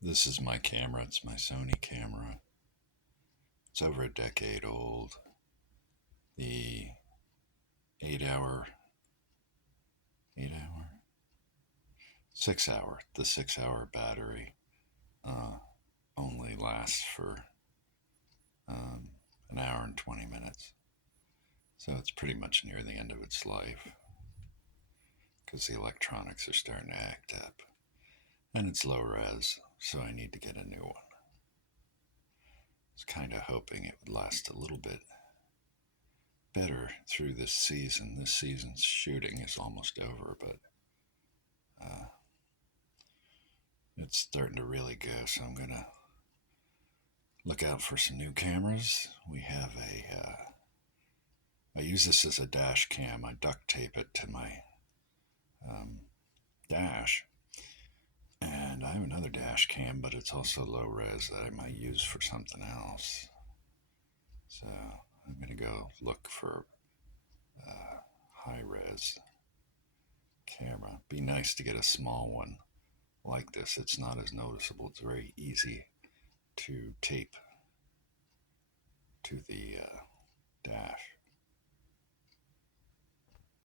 This is my camera. It's my Sony camera. It's over a decade old. The 8 hour, 8 hour, 6 hour, the 6 hour battery uh, only lasts for um, an hour and 20 minutes. So it's pretty much near the end of its life because the electronics are starting to act up. And it's low res, so I need to get a new one. I was kind of hoping it would last a little bit better through this season. This season's shooting is almost over, but uh, it's starting to really go. So I'm gonna look out for some new cameras. We have I use this as a dash cam. I duct tape it to my um, dash, and I have another dash cam, but it's also low res that I might use for something else. So I'm gonna go look for high res camera. Be nice to get a small one like this. It's not as noticeable. It's very easy to tape to the dash.